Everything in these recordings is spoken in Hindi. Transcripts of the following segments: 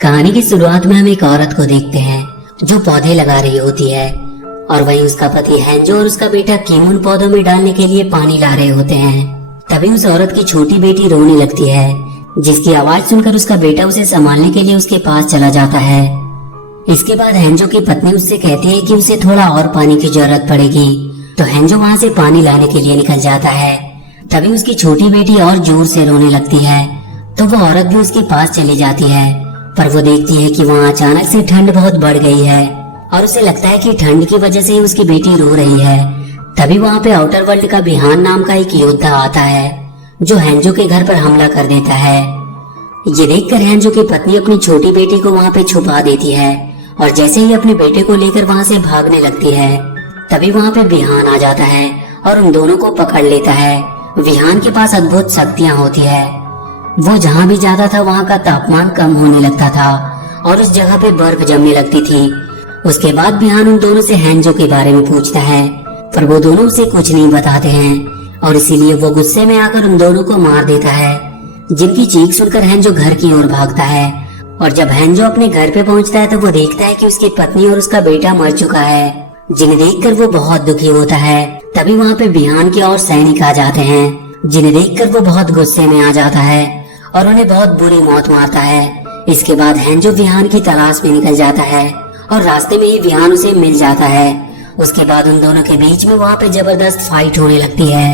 कहानी की शुरुआत में हम एक औरत को देखते हैं जो पौधे लगा रही होती है और वहीं उसका पति हैंजो और उसका बेटा किम उन पौधों में डालने के लिए पानी ला रहे होते हैं। तभी उस औरत की छोटी बेटी रोने लगती है, जिसकी आवाज सुनकर उसका बेटा उसे संभालने के लिए उसके पास चला जाता है। इसके बाद हैंजो की पत्नी उससे कहती है कि उसे थोड़ा और पानी की जरूरत पड़ेगी, तो हैंजो वहाँ से पानी लाने के लिए निकल जाता है। तभी उसकी छोटी बेटी और जोर से रोने लगती है, तो वो औरत भी उसके पास चली जाती है, पर वो देखती है कि वहाँ अचानक से ठंड बहुत बढ़ गई है और उसे लगता है कि ठंड की वजह से ही उसकी बेटी रो रही है। तभी वहाँ पे आउटर वर्ल्ड का बिहान नाम का एक योद्धा आता है जो हैंजो के घर पर हमला कर देता है। ये देखकर हैंजो की पत्नी अपनी छोटी बेटी को वहाँ पे छुपा देती है और जैसे ही अपने बेटे को लेकर वहाँ से भागने लगती है, तभी वहाँ पे बिहान आ जाता है और उन दोनों को पकड़ लेता है। विहान के पास अद्भुत शक्तियाँ होती है। वो जहाँ भी जाता था वहाँ का तापमान कम होने लगता था और उस जगह पे बर्फ जमने लगती थी। उसके बाद बिहान उन दोनों से हैंजो के बारे में पूछता है, पर वो दोनों उसे कुछ नहीं बताते हैं और इसीलिए वो गुस्से में आकर उन दोनों को मार देता है। जिनकी चीख सुनकर हैंजो घर की ओर भागता है और जब हैंजो अपने घर पे पहुंचता है तो वो देखता है कि उसकी पत्नी और उसका बेटा मर चुका है, जिन्हें देखकर वो बहुत दुखी होता है। तभी वहाँ पे बिहान के और सैनिक आ जाते हैं, जिन्हें देखकर वो बहुत गुस्से में आ जाता है और उन्हें बहुत बुरी मौत मारता है। इसके बाद हैंजो विहान की तलाश में निकल जाता है और रास्ते में ही विहान उसे मिल जाता है। उसके बाद उन दोनों के बीच में वहाँ पे जबरदस्त फाइट होने लगती है,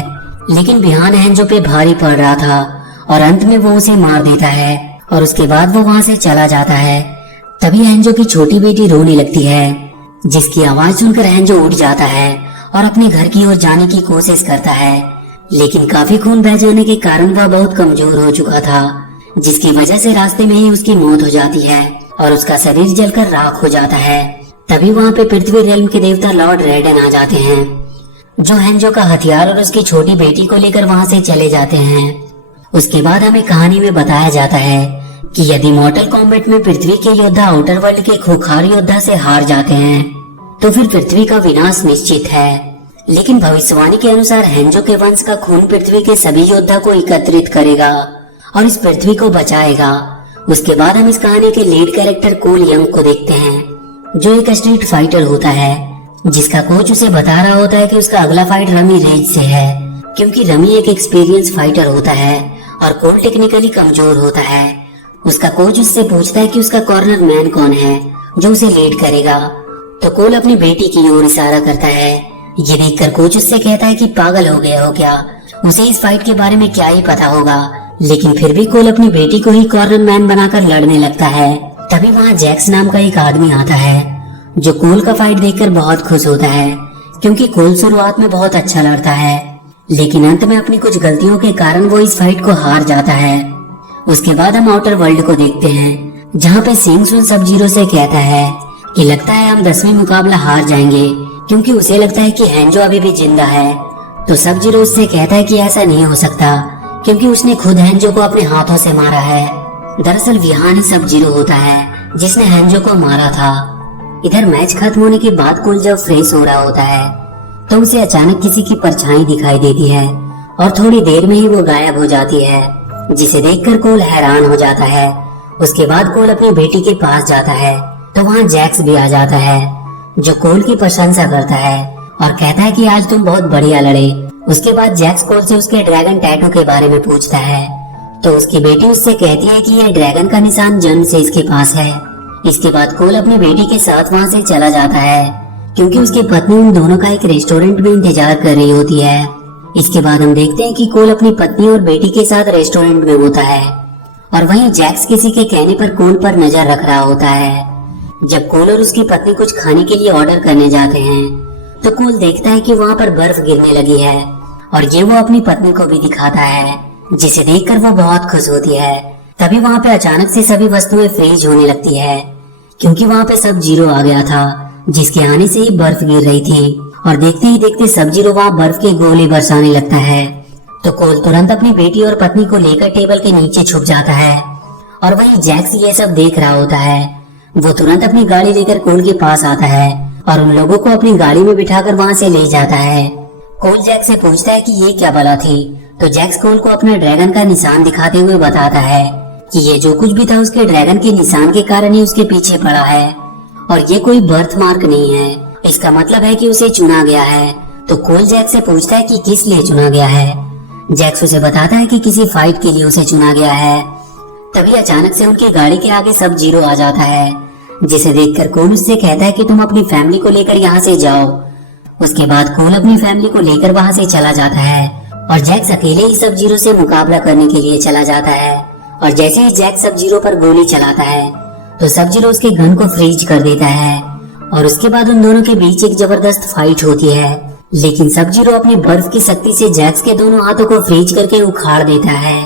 लेकिन विहान हैंजो पे भारी पड़ रहा था और अंत में वो उसे मार देता है और उसके बाद वो वहाँ से चला जाता है। तभी हैंजो की छोटी बेटी रोने लगती है, जिसकी आवाज सुनकर हैंजो उठ जाता है और अपने घर की ओर जाने की कोशिश करता है, लेकिन काफी खून बह जाने के कारण वह बहुत कमजोर हो चुका था, जिसकी वजह से रास्ते में ही उसकी मौत हो जाती है और उसका शरीर जलकर राख हो जाता है। तभी वहाँ पे पृथ्वी रेल्म के देवता लॉर्ड रेडन आ जाते हैं, जो हैंजो का हथियार और उसकी छोटी बेटी को लेकर वहाँ से चले जाते हैं। उसके बाद हमें कहानी में बताया जाता है कि यदि मॉर्टल कॉम्बैट में पृथ्वी के योद्धा आउटर वर्ल्ड के खूंखार योद्धा से हार जाते हैं तो फिर पृथ्वी का विनाश निश्चित है। लेकिन भविष्यवाणी के अनुसार हैंजो के वंश का खून पृथ्वी के सभी योद्धा को एकत्रित करेगा और इस पृथ्वी को बचाएगा। उसके बाद हम इस कहानी के लीड कैरेक्टर कोल यंग को देखते हैं, जो एक स्ट्रीट फाइटर होता है, जिसका कोच उसे बता रहा होता है कि उसका अगला फाइट रमी रेज से है, क्योंकि रमी एक एक्सपीरियंस फाइटर होता है और कोल टेक्निकली कमजोर होता है। उसका कोच उससे पूछता है कि उसका कॉर्नर मैन कौन है जो उसे लीड करेगा, तो कोल अपनी बेटी की ओर इशारा करता है। ये देखकर कोच उससे कहता है कि पागल हो गया हो क्या, उसे इस फाइट के बारे में क्या ही पता होगा। लेकिन फिर भी कोल अपनी बेटी को ही कॉर्नर मैन बनाकर लड़ने लगता है। तभी वहाँ जैक्स नाम का एक आदमी आता है, जो कोल का फाइट देखकर बहुत खुश होता है, क्योंकि कोल शुरुआत में बहुत अच्छा लड़ता है, लेकिन अंत में अपनी कुछ गलतियों के कारण वो इस फाइट को हार जाता है। उसके बाद हम आउटर वर्ल्ड को देखते हैं, जहाँ पे सिंगसुन सब जीरो से कहता है कि लगता है हम 10वीं मुकाबला हार जाएंगे, क्योंकि उसे लगता है कि हैंजो अभी भी जिंदा है। तो सब जीरो उससे कहता है कि ऐसा नहीं हो सकता, क्योंकि उसने खुद हैंजो को अपने हाथों से मारा है। दरअसल विहान ही सब जीरो होता है जिसने हैंजो को मारा था। इधर मैच खत्म होने के बाद कोल जब फ्रेश हो रहा होता है तो उसे अचानक किसी की परछाई दिखाई देती है और थोड़ी देर में ही वो गायब हो जाती है, जिसे देखकर कोल हैरान हो जाता है। उसके बाद कोल अपनी बेटी के पास जाता है तो वहाँ जैक्स भी आ जाता है, जो कोल की प्रशंसा करता है और कहता है कि आज तुम बहुत बढ़िया लड़े। उसके बाद जैक्स कोल से उसके ड्रैगन टैटू के बारे में पूछता है, तो उसकी बेटी उससे कहती है कि यह ड्रैगन का निशान जन्म से इसके पास है। इसके बाद कोल अपनी बेटी के साथ वहाँ से चला जाता है, क्योंकि उसकी पत्नी उन दोनों का एक रेस्टोरेंट में इंतजार कर रही होती है। इसके बाद हम देखते हैं कि कोल अपनी पत्नी और बेटी के साथ रेस्टोरेंट में होता है और वहीं जैक्स किसी के कहने पर कोल पर नजर रख रहा होता है। जब कोल और उसकी पत्नी कुछ खाने के लिए ऑर्डर करने जाते हैं तो कोल देखता है कि वहाँ पर बर्फ गिरने लगी है और ये वो अपनी पत्नी को भी दिखाता है, जिसे देखकर वो बहुत खुश होती है। तभी वहाँ पे अचानक से सभी वस्तुएं फ्रीज होने लगती है, क्योंकि वहाँ पे सब जीरो आ गया था, जिसके आने से ही बर्फ गिर रही थी और देखते ही देखते सब जीरो वहाँ बर्फ के गोले बरसाने लगता है। तो कोल तुरंत अपनी बेटी और पत्नी को लेकर टेबल के नीचे छुप जाता है और वहीं जैक्स ये सब देख रहा होता है। वो तुरंत अपनी गाड़ी लेकर कोल के पास आता है और उन लोगों को अपनी गाड़ी में बिठाकर वहाँ से ले जाता है। कोल जैक्स से पूछता है कि ये क्या बला थी, तो जैक्स कोल को अपने ड्रैगन का निशान दिखाते हुए बताता है कि ये जो कुछ भी था उसके ड्रैगन के निशान के कारण ही उसके पीछे पड़ा है और ये कोई बर्थ मार्क नहीं है। इसका मतलब है कि उसे चुना गया है। तो कोल जैक्स से पूछता है कि किस लिए चुना गया है। जैक्स उसे बताता है कि किसी फाइट के लिए उसे चुना गया है। तभी अचानक से उनकी गाड़ी के आगे सब जीरो आ जाता है, जिसे देखकर कोल उससे कहता है कि तुम अपनी फैमिली को लेकर यहाँ से जाओ। उसके बाद कोल अपनी फैमिली को लेकर वहाँ से चला जाता है और जैक्स अकेले ही सब जीरो से मुकाबला करने के लिए चला जाता है। और जैसे ही जैक्स सब जीरो पर गोली चलाता है तो सब जीरो उसके गन को फ्रीज कर देता है और उसके बाद उन दोनों के बीच एक जबरदस्त फाइट होती है। लेकिन सब जीरो अपनी बर्फ की शक्ति से जैक्स के दोनों हाथों को फ्रीज करके उखाड़ देता है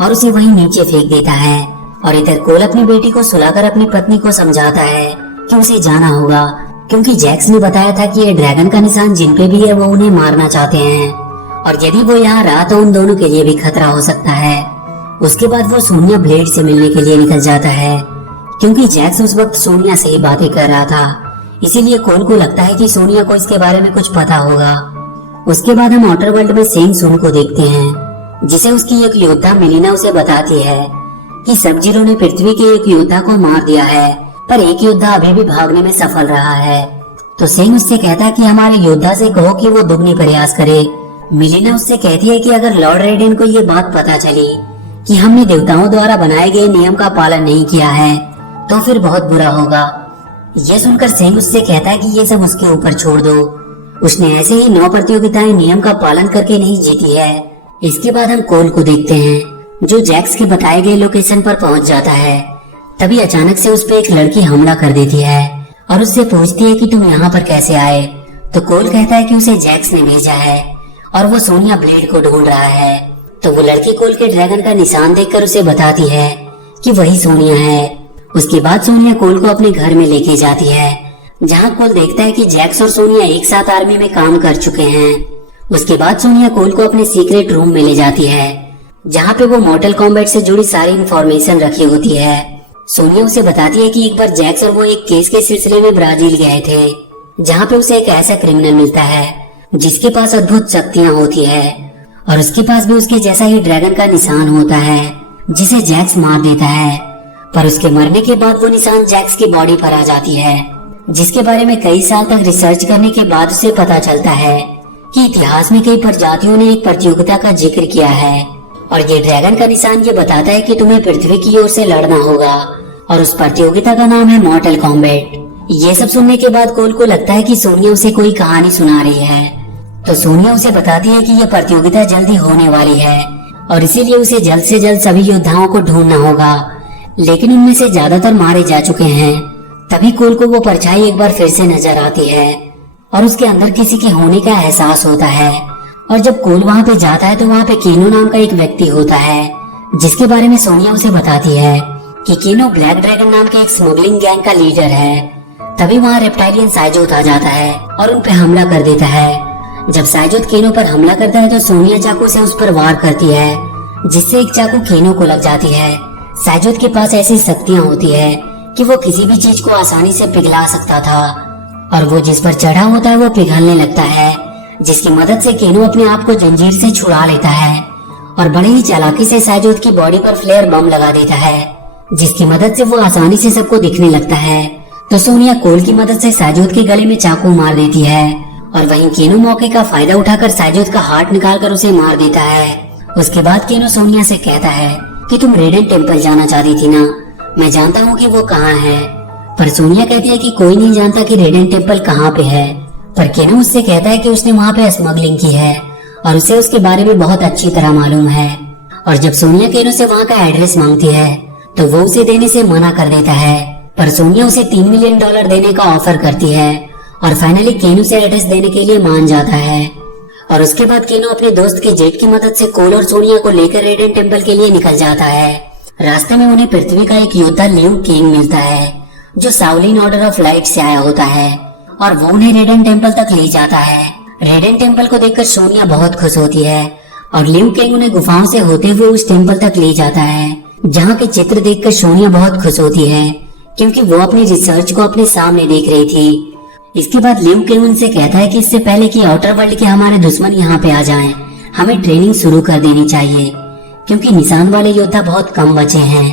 और उसे वहीं नीचे फेंक देता है। और इधर कोल अपनी बेटी को सुलाकर अपनी पत्नी को समझाता है कि उसे जाना होगा, क्योंकि जैक्स ने बताया था कि ये ड्रैगन का निशान जिन पे भी है वो उन्हें मारना चाहते हैं और यदि वो यहाँ रहा तो उन दोनों के लिए भी खतरा हो सकता है। उसके बाद वो सोनिया ब्लेड से मिलने के लिए निकल जाता है, क्योंकि जैक्स उस वक्त सोनिया से ही बातें कर रहा था। इसीलिए कोल को लगता है कि सोनिया को इसके बारे में कुछ पता होगा। उसके बाद हम आउटर वर्ल्ड में सेंग सुन को देखते हैं, जिसे उसकी एक योद्धा मिलीना उसे बताती है कि सब जीरो ने पृथ्वी के एक योद्धा को मार दिया है, पर एक योद्धा अभी भी भागने में सफल रहा है। तो सेंग उससे कहता है कि हमारे योद्धा से कहो कि वो दुगनी प्रयास करे। मिलीना उससे कहती है कि अगर लॉर्ड रेडिन को ये बात पता चली कि हमने देवताओं द्वारा बनाए गए नियम का पालन नहीं किया है तो फिर बहुत बुरा होगा। ये सुनकर सेंग उससे कहता है कि ये सब उसके ऊपर छोड़ दो, उसने ऐसे ही 9 प्रतियोगिताएं नियम का पालन करके नहीं जीती है। इसके बाद हम कोल को देखते हैं, जो जैक्स के बताए गए लोकेशन पर पहुंच जाता है। तभी अचानक से उस पर एक लड़की हमला कर देती है और उससे पूछती है कि तुम यहाँ पर कैसे आए। तो कोल कहता है कि उसे जैक्स ने भेजा है और वो सोनिया ब्लेड को ढूंढ रहा है। तो वो लड़की कोल के ड्रैगन का निशान देखकर उसे बताती है कि वही सोनिया है। उसके बाद सोनिया कोल को अपने घर में लेके जाती है, जहाँ कोल देखता है कि जैक्स और सोनिया एक साथ आर्मी में काम कर चुके हैं। उसके बाद सोनिया कोल को अपने सीक्रेट रूम में ले जाती है, जहाँ पे वो मॉर्टल कॉम्बैट से जुड़ी सारी इंफॉर्मेशन रखी होती है। सोनिया उसे बताती है कि एक बार जैक्स और वो एक केस के सिलसिले में ब्राजील गए थे, जहाँ पे उसे एक ऐसा क्रिमिनल मिलता है जिसके पास अद्भुत शक्तियाँ होती है और उसके पास भी उसके जैसा ही ड्रैगन का निशान होता है, जिसे जैक्स मार देता है। पर उसके मरने के बाद वो निशान जैक्स की बॉडी पर आ जाती है, जिसके बारे में कई साल तक रिसर्च करने के बाद उसे पता चलता है कि इतिहास में कई प्रजातियों ने एक प्रतियोगिता का जिक्र किया है और ये ड्रैगन का निशान ये बताता है कि तुम्हें पृथ्वी की ओर से लड़ना होगा और उस प्रतियोगिता का नाम है मॉर्टल कॉम्बैट। ये सब सुनने के बाद कोल को लगता है कि सोनिया उसे कोई कहानी सुना रही है। तो सोनिया उसे बताती है कि यह प्रतियोगिता जल्दी होने वाली है और इसीलिए उसे जल्द से जल्द सभी योद्धाओं को ढूंढना होगा, लेकिन उनमें से ज्यादातर मारे जा चुके हैं। तभी कोल को वो परछाई एक बार फिर से नजर आती है और उसके अंदर किसी के होने का एहसास होता है। और जब कोल वहाँ पे जाता है तो वहाँ पे केनो नाम का एक व्यक्ति होता है, जिसके बारे में सोनिया उसे बताती है कि केनो ब्लैक ड्रैगन नाम के एक स्मगलिंग गैंग का लीडर है। तभी वहाँ रेप्टाइलियन साइजोत आ जाता है और उन पे हमला कर देता है। जब साइजोत केनो पर हमला करता है तो सोनिया चाकू से उस पर वार करती है, जिससे एक चाकू केनो को लग जाती है। साइजोत के पास ऐसी शक्तियाँ होती है कि वो किसी भी चीज को आसानी से पिघला सकता था और वो जिस पर चढ़ा होता है वो पिघलने लगता है, जिसकी मदद से केनो अपने आप को जंजीर से छुड़ा लेता है और बड़े ही चालाकी से साइजोत की बॉडी पर फ्लेयर बम लगा देता है, जिसकी मदद से वो आसानी से सबको दिखने लगता है। तो सोनिया कोल की मदद से साइजोत के गले में चाकू मार देती है और वहीं केनो मौके का फायदा उठाकर साइजोत का हार्ट निकालकर उसे मार देता है। उसके बाद केनो सोनिया से कहता है कि तुम रेडेन टेम्पल जाना चाहती थी ना, मैं जानता हूँ कि वो कहाँ है। पर सोनिया कहती है कि कोई नहीं जानता कि रेडेन टेम्पल कहाँ पे है। पर केनो उससे कहता है कि उसने वहाँ पे स्मगलिंग की है और उसे उसके बारे में बहुत अच्छी तरह मालूम है। और जब सोनिया केनो से वहाँ का एड्रेस मांगती है तो वो उसे देने से मना कर देता है, पर सोनिया उसे $3 मिलियन देने का ऑफर करती है और फाइनली केनो से एड्रेस देने के लिए मान जाता है। और उसके बाद केनो अपने दोस्त के जेट की मदद से कोल और सोनिया को लेकर रेडेन टेम्पल के लिए निकल जाता है। रास्ते में उन्हें पृथ्वी का एक योद्धा लियू किंग मिलता है, जो साउलिन ऑर्डर ऑफ लाइट से आया होता है और वो उन्हें रेडेन टेम्पल तक ले जाता है। रेडेन टेम्पल को देखकर सोनिया बहुत खुश होती है और लियू किंग उन्हें गुफाओं से होते हुए उस टेम्पल तक ले जाता है, जहाँ के चित्र देखकर सोनिया बहुत खुश होती है, क्योंकि वो अपनी रिसर्च को अपने सामने देख रही थी। इसके बाद लियू किंग उनसे कहता है कि इससे पहले कि आउटर वर्ल्ड के हमारे दुश्मन यहाँ पे आ जाएं, हमें ट्रेनिंग शुरू कर देनी चाहिए, क्योंकि निशान वाले योद्धा बहुत कम बचे हैं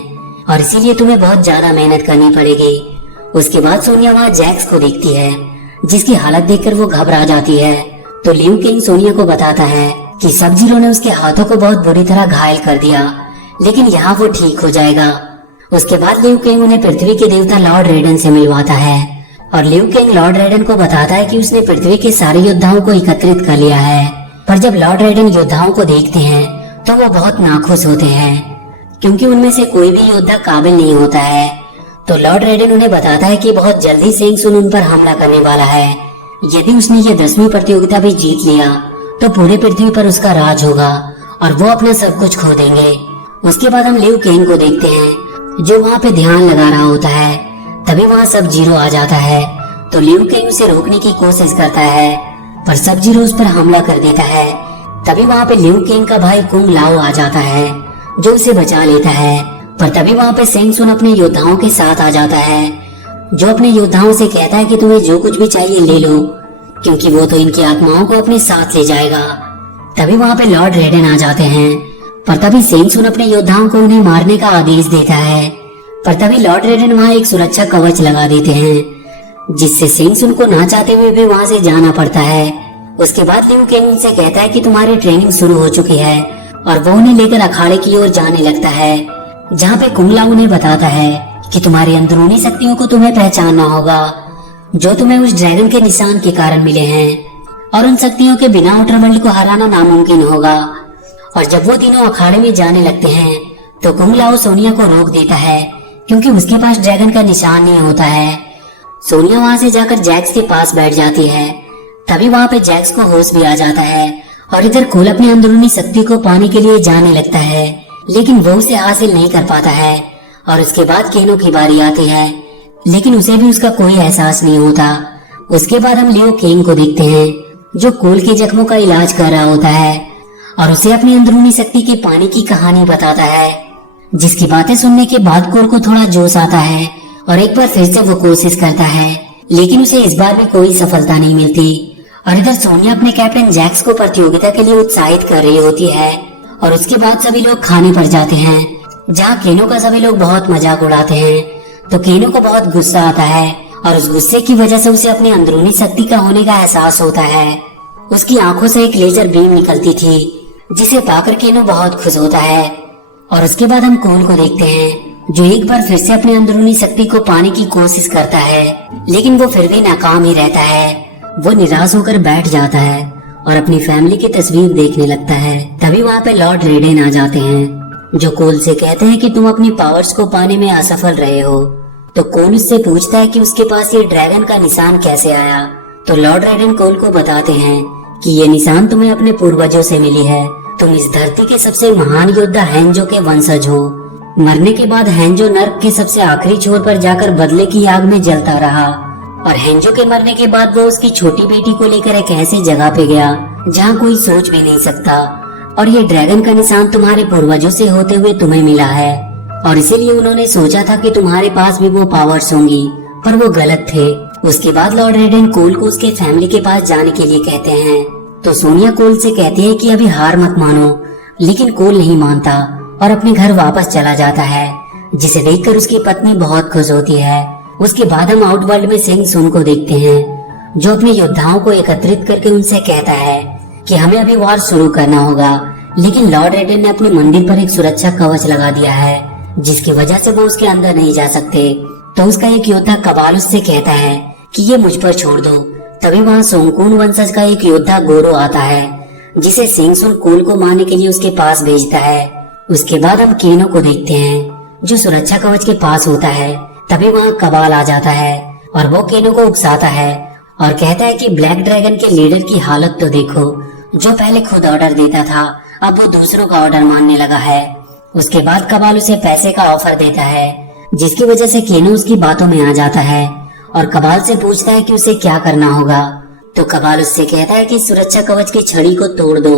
और इसीलिए तुम्हें बहुत ज्यादा मेहनत करनी पड़ेगी। उसके बाद सोनिया वहाँ जैक्स को देखती है, जिसकी हालत देखकर वो घबरा जाती है। तो लियू किंग सोनिया को बताता है कि सब जीरो ने उसके हाथों को बहुत बुरी तरह घायल कर दिया, लेकिन यहाँ वो ठीक हो जाएगा। उसके बाद लियू किंग उन्हें पृथ्वी के देवता लॉर्ड रेडन से मिलवाता है और लियू किंग लॉर्ड रेडन को बताता है कि उसने पृथ्वी के सारे योद्धाओं को एकत्रित कर लिया है। पर जब लॉर्ड रेडन योद्धाओं को देखते हैं तो वो बहुत नाखुश होते हैं, क्योंकि उनमें से कोई भी योद्धा काबिल नहीं होता है। तो लॉर्ड रेडन उन्हें बताता है कि बहुत जल्दी सेंग सुन उन पर हमला करने वाला है। यदि उसने ये 10वीं प्रतियोगिता भी जीत लिया तो पूरे पृथ्वी पर उसका राज होगा और वो अपना सब कुछ खो देंगे। उसके बाद हम लियू किंग को देखते हैं, जो वहाँ पे ध्यान लगा रहा होता है। तभी वहाँ सब जीरो आ जाता है। तो लियू किंग उसे रोकने की कोशिश करता है, पर सब जीरो उस पर हमला कर देता है। तभी वहाँ पे लियू किंग का भाई कुंग लाओ आ जाता है, जो उसे बचा लेता है। पर तभी वहाँ पे सेंग सुन अपने योद्धाओं के साथ आ जाता है, जो अपने योद्धाओं से कहता है कि तुम्हें जो कुछ भी चाहिए ले लो, क्योंकि वो तो इनकी आत्माओं को अपने साथ ले जाएगा। तभी वहाँ पे लॉर्ड रेडन आ जाते हैं, पर तभी सेंग सुन अपने योद्धाओं को उन्हें मारने का आदेश देता है। पर तभी लॉर्ड रेडन वहाँ एक सुरक्षा कवच लगा देते हैं, जिससे सेंग सुन को ना चाहते हुए भी वहाँ से जाना पड़ता है। उसके बाद लियू किंग उनसे कहता है कि तुम्हारी ट्रेनिंग शुरू हो चुकी है, और वो उन्हें लेकर अखाड़े की ओर जाने लगता है, जहाँ पे कुंग लाओ उन्हें बताता है कि तुम्हारी अंदरूनी शक्तियों को तुम्हें पहचानना होगा, जो तुम्हें उस ड्रैगन के निशान के कारण मिले हैं, और उन शक्तियों के बिना आउटर वर्ल्ड को हराना नामुमकिन होगा। और जब वो तीनों अखाड़े में जाने लगते हैं तो कुंग लाओ सोनिया को रोक देता है, क्योंकि उसके पास ड्रैगन का निशान नहीं होता है। सोनिया वहाँ से जाकर जैक्स के पास बैठ जाती है। तभी वहाँ पे जैक्स को होश भी आ जाता है, और इधर कोल अपनी अंदरूनी शक्ति को पाने के लिए जाने लगता है, लेकिन वो उसे हासिल नहीं कर पाता है। और उसके बाद केनो की बारी आती है, लेकिन उसे भी उसका कोई एहसास नहीं होता। उसके बाद हम लियो किंग को देखते हैं, जो कोल के जख्मों का इलाज कर रहा होता है और उसे अपनी अंदरूनी शक्ति के पानी की कहानी बताता है, जिसकी बातें सुनने के बाद कोल को थोड़ा जोश आता है और एक बार फिर से वो कोशिश करता है, लेकिन उसे इस बार भी कोई सफलता नहीं मिलती। और इधर सोनिया अपने कैप्टन जैक्स को प्रतियोगिता के लिए उत्साहित कर रही होती है, और उसके बाद सभी लोग खाने पर जाते हैं, जहाँ केनो का सभी लोग बहुत मजाक उड़ाते हैं। तो केनो को बहुत गुस्सा आता है, और उस गुस्से की वजह से उसे अपनी अंदरूनी शक्ति का होने का एहसास होता है। उसकी आंखों से एक लेजर बीम निकलती थी, जिसे पाकर केनो बहुत खुश होता है। और उसके बाद हम कोल को देखते हैं, जो एक बार फिर से अपनी अंदरूनी शक्ति को पाने की कोशिश करता है, लेकिन वो फिर भी नाकाम ही रहता है। वो निराश होकर बैठ जाता है और अपनी फैमिली की तस्वीर देखने लगता है। तभी वहाँ पे लॉर्ड रेडन आ जाते हैं, जो कोल से कहते हैं कि तुम अपनी पावर्स को पाने में असफल रहे हो। तो कोल उससे पूछता है कि उसके पास ये ड्रैगन का निशान कैसे आया। तो लॉर्ड रेडन कोल को बताते हैं कि ये निशान तुम्हें अपने पूर्वजों से मिली है। तुम इस धरती के सबसे महान योद्धा हैंजो के वंशज हो। मरने के बाद हैंजो नर्क के सबसे आखिरी छोर पर जाकर बदले की आग में जलता रहा, और हैंजो के मरने के बाद वो उसकी छोटी बेटी को लेकर एक ऐसी जगह पे गया जहाँ कोई सोच भी नहीं सकता। और ये ड्रैगन का निशान तुम्हारे पूर्वजों से होते हुए तुम्हें मिला है, और इसीलिए उन्होंने सोचा था कि तुम्हारे पास भी वो पावर्स होंगी, पर वो गलत थे। उसके बाद लॉर्ड रेडन कोल को उसके फैमिली के पास जाने के लिए कहते हैं। तो सोनिया कोल से कहती है कि अभी हार मत मानो, लेकिन कोल नहीं मानता और अपने घर वापस चला जाता है, जिसे देखकर उसकी पत्नी बहुत खुश होती है। उसके बाद हम आउटवर्ल्ड में सेंग सुन को देखते हैं, जो अपने योद्धाओं को एकत्रित करके उनसे कहता है कि हमें अभी वॉर शुरू करना होगा, लेकिन लॉर्ड रेडन ने अपने मंदिर पर एक सुरक्षा कवच लगा दिया है, जिसकी वजह से वो उसके अंदर नहीं जा सकते। तो उसका एक योद्धा कबाल उससे कहता है कि ये मुझ पर छोड़ दो। तभी वहाँ सोंगकुन वंशज का एक योद्धा गोरो आता है, जिसे सेंग सुन कोल को मारने के लिए उसके पास भेजता है। उसके बाद हम केनो को देखते हैं, जो सुरक्षा कवच के पास होता है। तभी वहाँ कबाल आ जाता है और वो केनो को उकसाता है और कहता है कि ब्लैक ड्रैगन के लीडर की हालत तो देखो, जो पहले खुद ऑर्डर देता था अब वो दूसरों का ऑर्डर मानने लगा है। उसके बाद कबाल उसे पैसे का ऑफर देता है, जिसकी वजह से केनो उसकी बातों में आ जाता है और कबाल से पूछता है कि उसे क्या करना होगा। तो कबाल उससे कहता है कि सुरक्षा कवच की छड़ी को तोड़ दो।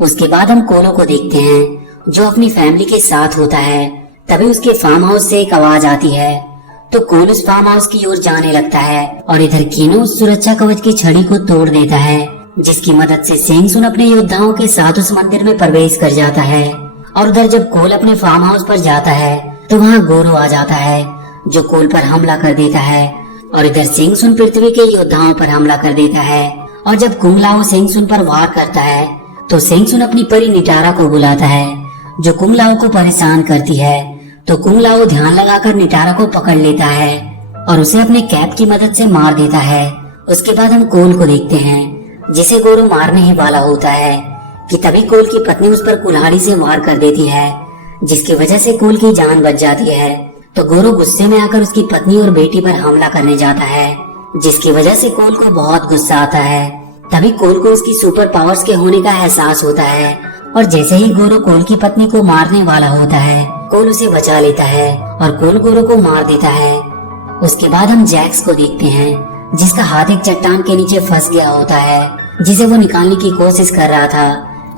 उसके बाद हम कोलो को देखते हैं, जो अपनी फैमिली के साथ होता है। तभी उसके फार्म हाउस से एक आवाज आती है, तो कोल उस फार्म हाउस की ओर जाने लगता है और इधर केनो उस सुरक्षा कवच की छड़ी को तोड़ देता है, जिसकी मदद से सेंग सुन अपने योद्धाओं के साथ उस मंदिर में प्रवेश कर जाता है। और उधर जब कोल अपने फार्म हाउस पर जाता है तो वहाँ गोरो आ जाता है जो कोल पर हमला कर देता है और इधर सेंग सुन पृथ्वी के योद्धाओं पर हमला कर देता है। और जब कुंग लाओ सेंग सुन पर वार करता है तो सेंग सुन अपनी परी निटारा को बुलाता है जो कुंग लाओ को परेशान करती है। तो कुंग लाओ ध्यान लगाकर निटारा को पकड़ लेता है और उसे अपने कैप की मदद से मार देता है। उसके बाद हम कोल को देखते हैं जिसे गोरो मारने ही वाला होता है कि तभी कोल की पत्नी उस पर कुल्हाड़ी से वार कर देती है जिसकी वजह से कोल की जान बच जाती है। तो गोरो गुस्से में आकर उसकी पत्नी और बेटी पर हमला करने जाता है जिसकी वजह से कोल को बहुत गुस्सा आता है। तभी कोल को उसकी सुपर पावर्स के होने का एहसास होता है और जैसे ही गोरो कोल की पत्नी को मारने वाला होता है कोल उसे बचा लेता है और कोल गोरो को मार देता है। उसके बाद हम जैक्स को देखते हैं जिसका हाथ एक चट्टान के नीचे फंस गया होता है जिसे वो निकालने की कोशिश कर रहा था,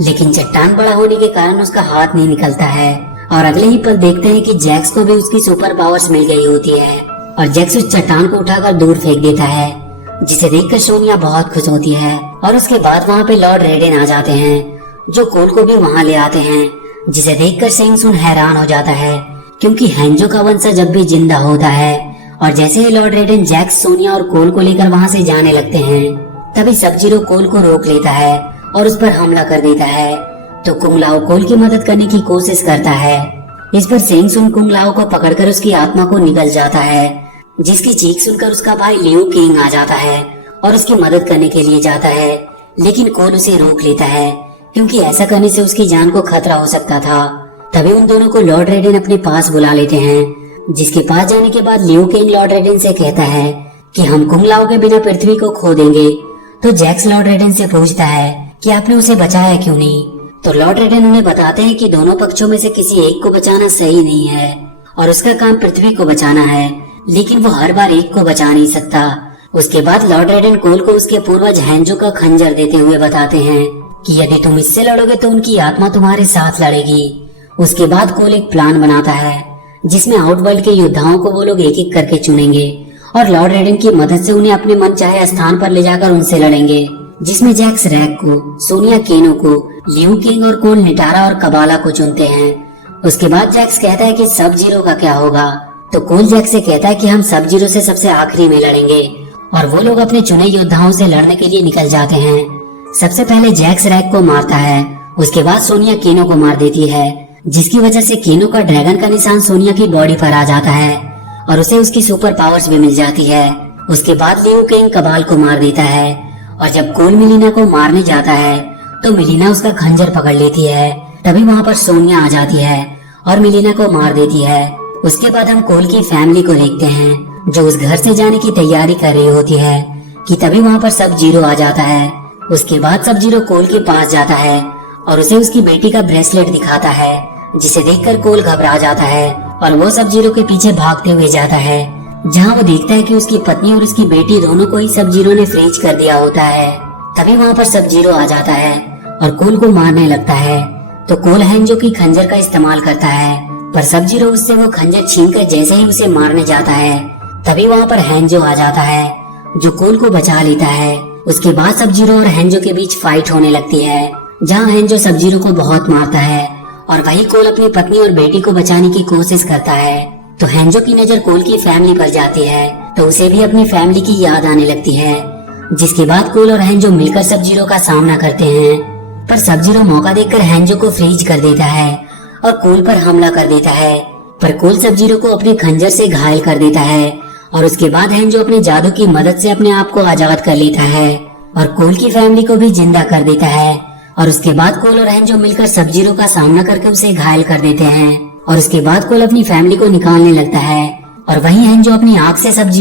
लेकिन चट्टान बड़ा होने के कारण उसका हाथ नहीं निकलता है। और अगले ही पल देखते हैं कि जैक्स को भी उसकी सुपर पावर्स मिल गई होती है और जैक्स उस चट्टान को उठाकर दूर फेंक देता है जिसे देखकर सोनिया बहुत खुश होती है। और उसके बाद वहाँ पे लॉर्ड रेडेन आ जाते हैं जो कोल को भी वहाँ ले आते हैं जिसे देखकर सेंग सुन हैरान हो जाता है क्योंकि हैंजो का वंशज जब भी जिंदा होता है। और जैसे ही लॉर्ड रेडेन जैक्स सोनिया और कोल को लेकर वहाँ से जाने लगते हैं तभी सब जीरो कोल को रोक लेता है और उस पर हमला कर देता है। तो कुंग लाओ कोल की मदद करने की कोशिश करता है। इस पर सेंग सुन कुंग लाओ को पकड़कर उसकी आत्मा को निगल जाता है जिसकी चीख सुनकर उसका भाई लियू किंग आ जाता है और उसकी मदद करने के लिए जाता है, लेकिन कोल उसे रोक लेता है क्योंकि ऐसा करने से उसकी जान को खतरा हो सकता था। तभी उन दोनों को लॉर्ड रेडेन अपने पास बुला लेते हैं जिसके पास जाने के बाद लियू किंग लॉर्ड रेडेन से कहता है कि हम कुंग लाओ के बिना पृथ्वी को खो देंगे। तो जैक्स लॉर्ड रेडेन से पूछता है कि आपने उसे बचाया क्यों नहीं। तो लॉर्ड रेडेन उन्हें बताते हैं कि दोनों पक्षों में से किसी एक को बचाना सही नहीं है और उसका काम पृथ्वी को बचाना है, लेकिन वो हर बार एक को बचा नहीं सकता। उसके बाद लॉर्ड रेडेन कोल को उसके पूर्वज हैंजो का खंजर देते हुए बताते हैं कि यदि तुम इससे लड़ोगे तो उनकी आत्मा तुम्हारे साथ लड़ेगी। उसके बाद कोल एक प्लान बनाता है जिसमें आउटवर्ल्ड के योद्धाओं को वो लोग एक एक करके चुनेंगे और लॉर्ड रेडेन की मदद से उन्हें अपने मन चाहे स्थान पर ले जाकर उनसे लड़ेंगे, जिसमें जैक्स रैक को, सोनिया केनो को, लियू किंग और कोल निटारा और कबाला को चुनते हैं। उसके बाद जैक्स कहता है कि सब जीरो का क्या होगा। तो कोल जैक्स से कहता है कि हम सब जीरो से सबसे आखिरी में लड़ेंगे और वो लोग अपने चुने योद्धाओं से लड़ने के लिए निकल जाते हैं। सबसे पहले जैक्स रैक को मारता है, उसके बाद सोनिया केनो को मार देती है जिसकी वजह से केनो का ड्रैगन का निशान सोनिया की बॉडी पर आ जाता है और उसे उसकी सुपर पावर्स भी मिल जाती है। उसके बाद लियू किंग कबाल को मार देता है और जब कोल मिलीना को मारने जाता है तो मिलीना उसका खंजर पकड़ लेती है। तभी वहाँ पर सोनिया आ जाती है और मिलीना को मार देती है। उसके बाद हम कोल की फैमिली को देखते हैं जो उस घर से जाने की तैयारी कर रही होती है कि तभी वहाँ पर सब जीरो आ जाता है। उसके बाद सब जीरो कोल के पास जाता है और उसे उसकी बेटी का ब्रेसलेट दिखाता है जिसे देखकर कोल घबरा जाता है और वो सब जीरो के पीछे भागते हुए जाता है जहाँ वो देखता है कि उसकी पत्नी और उसकी बेटी दोनों को ही सब जीरो ने फ्रीज कर दिया होता है। तभी वहाँ पर सब जीरो आ जाता है और कोल को मारने लगता है। तो कोल हैंजो की खंजर का इस्तेमाल करता है पर सब जीरो उससे वो खंजर छीनकर जैसे ही उसे मारने जाता है तभी वहाँ पर हैंजो आ जाता है जो कोल को बचा लेता है। उसके बाद सब जीरो और हैंजो के बीच फाइट होने लगती है जहाँ हैंजो सब जीरो को बहुत मारता है और वही कोल अपनी पत्नी और बेटी को बचाने की कोशिश करता है। तो हैंजो की नजर कोल की फैमिली पर जाती है तो उसे भी अपनी फैमिली की याद आने लगती है, जिसके बाद कोल और हैंजो मिलकर सब जीरो का सामना करते हैं। पर सब जीरो मौका देखकर हैंजो को फ्रीज कर देता है और कोल पर हमला कर देता है, पर कोल सब जीरो को अपने खंजर से घायल कर देता है और उसके बाद हैंजो अपने जादू की मदद से अपने आप को आजाद कर लेता है और कोल की फैमिली को भी जिंदा कर देता है। और उसके बाद कोल और हैंजो मिलकर सब जीरो का सामना करके उसे घायल कर देते हैं और उसके बाद कोल अपनी फैमिली को निकालने लगता है और वहीं हैंजो अपनी आंख से सब